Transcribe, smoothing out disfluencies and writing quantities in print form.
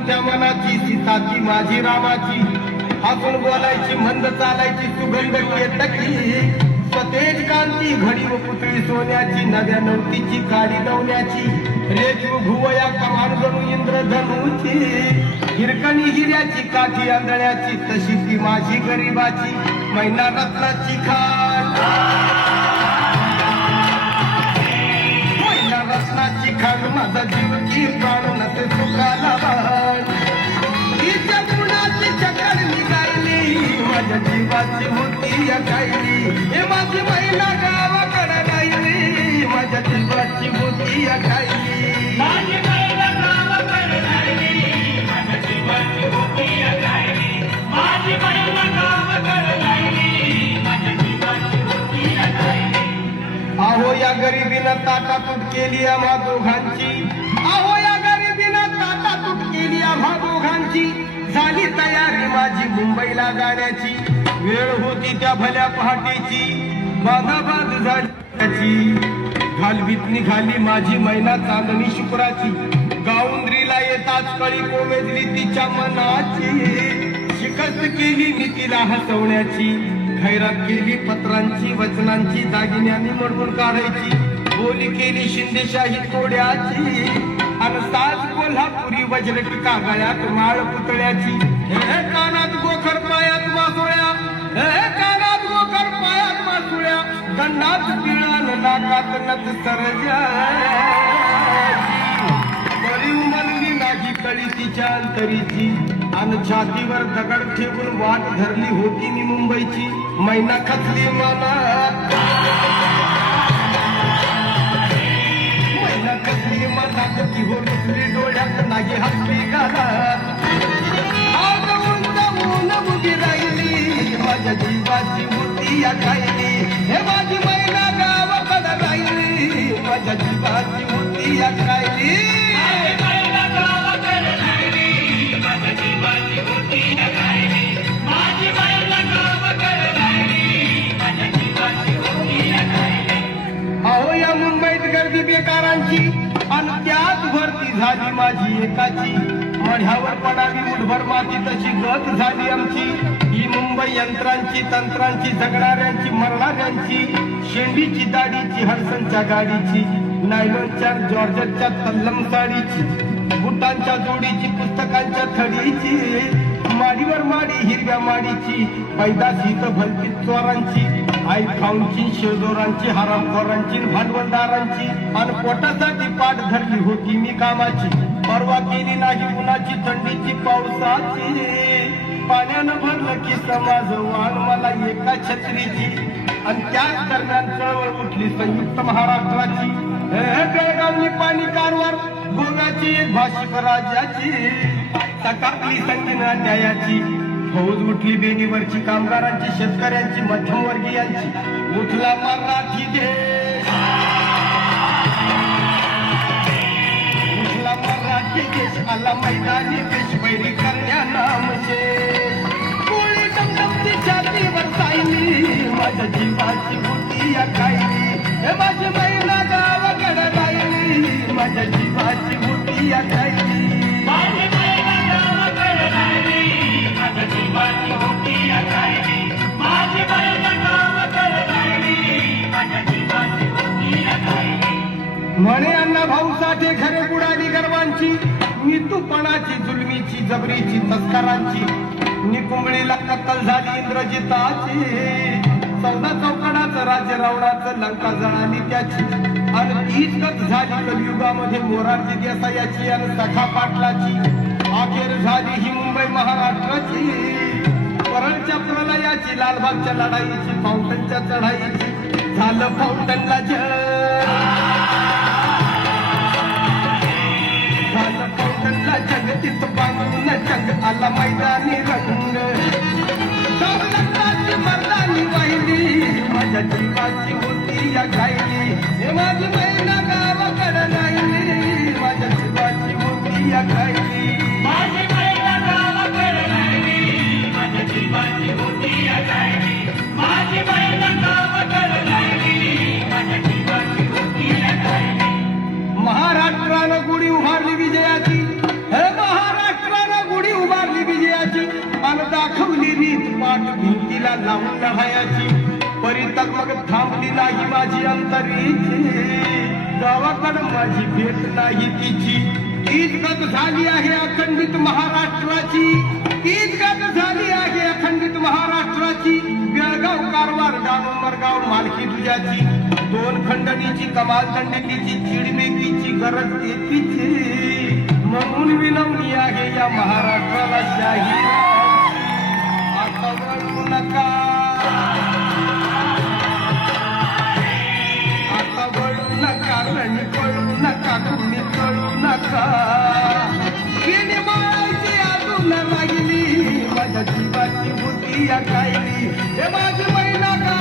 मोठ्या मनाची सीता ती माझी रामाची हसून बोलायची मंद चालायची सुगंध केतकी सतेज कांती घडी व पुतळी सोन्याची नव्या नवतीची काडी नवण्याची रेजू भुवया कमान जणू इंद्रधनुची हिरकणी हिऱ्याची काठी आंधळ्याची तशी ती माझी गरीबाची मैना रत्नाची खाण मैना रत्नाची खाण माझा जीव की प्राण नसे सुखाला बाण तिच्या गुणाची चक्कर निघाली माझ्या जीवाची होती या गायली हे माझी महिला गावाकडे राहिली माझ्या जीवाची होती या गायली माझी महिला गावाकडे राहिली माझ्या जीवाची होती या गायली माझी महिला गावाकडे राहिली माझ्या जीवाची होती या गायली अहो या गरिबीनं ताटातूट केली आम्हा दोघांची अहो या गरिबीनं ताटातूट केली आम्हा दोघांची झाली तयारी माझी मुंबईला जाण्याची वेळ होती त्या भल्या पहाटेची बांधाबाद झाली घालवीत निघाली माझी मैना चांदणी शुक्राची गाऊंद्रीला येताच कळी कोमेजली तिच्या मनाची शिकस्त केली मी तिला हसवण्याची खैरात केली पत्रांची वचनांची दागिन्यांनी मडवून काढायची बोली केली शिंदेशाही तोड्याची आणि साज कोल्हापुरी वज्रटिका गळ्यात माळ पुतळ्याची हे कानात गोखर पायात मासोळ्या हे कानात गोखर पायात मासोळ्या गंडात पिळान नाकात नथ सरजा बरी उमलली नाही कळी तिच्या अंतरीची आणि छातीवर दगड ठेवून वाट धरली होती मी मुंबईची मैना खचली मनात मैना खचली मनात ती हो रुसली डोळ्यात नाही हसली गालात आज उंच उभी राहिली माझ्या जीवाची होती या गायली हे माझी मैना गावाकडे राहिली माझ्या जीवाची होती या गायली अहो या मुंबईत गर्दी बेकारांची आणि त्यात भरती झाली माझी एकाची मढ्यावर पडावी मुठभर माती तशी गत झाली आमची ही मुंबई यंत्रांची तंत्रांची जगणाऱ्यांची मरणाऱ्यांची शेंडीची दाढीची हडसनच्या गाडीची नायलॉनच्या जॉर्जटच्या तल्लम साडीची बुटांच्या जोडीची पुस्तकांच्या थडीची माडीवर माडी हिरव्या माडीची पैदाशी तर भलतीत चोरांची आई खाऊंची शेजोरांची हरामखोरांची भांडवलदारांची आणि पोटासाठी पाठ धरली होती मी कामाची परवा केली नाही उन्हाची थंडीची पावसाची पाण्यानं भरलं की समाज वाण मला एका छत्रीची आणि त्याच दरम्यान चळवळ उठली संयुक्त महाराष्ट्राची बेळगावली पाणी कारवार गोव्याची एक भाषिक राज्याची सकाळी संगीना न्यायाची फौज उठली बेडीवरची कामगारांची शेतकऱ्यांची मध्यमवर्गीयांची उठला मराठी देश उठला मराठी देश आला मैदानी पेशवैरी करण्या नामचे कोळी डमडमती छातीवर सायली माझ्या जीवाची होती या गायली हे माझी महिला गावाकडे राहिली माझ्या जीवाची होती या गायली म्हणे अण्णा भाऊ साठे खरे बुडाली गर्वांची नितूपणाची जुलमीची जबरीची तस्करांची निकुंबळीला कत्तल झाली इंद्रजिताची चौदा चौकडाचं राज्य रावणाचं लंका जळाली त्याची आणि तीच गत झाली कलियुगामध्ये मोरारजी देसायाची आणि सखा पाटलाची अखेर झाली ही मुंबई महाराष्ट्राची परळच्या प्रलयाची लालबागच्या लढाईची फाउंटनच्या चढाईची झालं फाउंटनला जगतीत बांधून जग आला मैदानी रंग मर्दानी वाहिली माझ्या जीवाची होती या गायली हे माझी महिला गावाकडे राहिली माझ्या जीवाची होती या गायली माझी महिला गावाकडे राहिली माझ्या जीवाची होती या गायली माझी महिला गावाकडे राहिली माझ्या जीवाची होती या गायली महाराष्ट्रानं गुढी उभारली विजयाची हे महाराष्ट्र गाठ भिंतीला लावून लढायाची परितक मग थांबली नाही माझी अंतरीची गावाकडं माझी भेट नाही तिची तीच गत झाली आहे अखंडित महाराष्ट्राची तीच गत झाली आहे अखंडित महाराष्ट्राची बेळगाव कारवार डांबरगाव मालकी तुझ्याची दोन खंडणीची कमाल दंडीची चिडमेकीची गरज येतीची म्हणून विनवणी आहे या महाराष्ट्राला शाही आता वळू नका आता वळू नका रणी पळू नका कुणी कळू नका विनिमयाची अजून राहिली माझ्या जीवाची होती या कायली हे माझी महिला का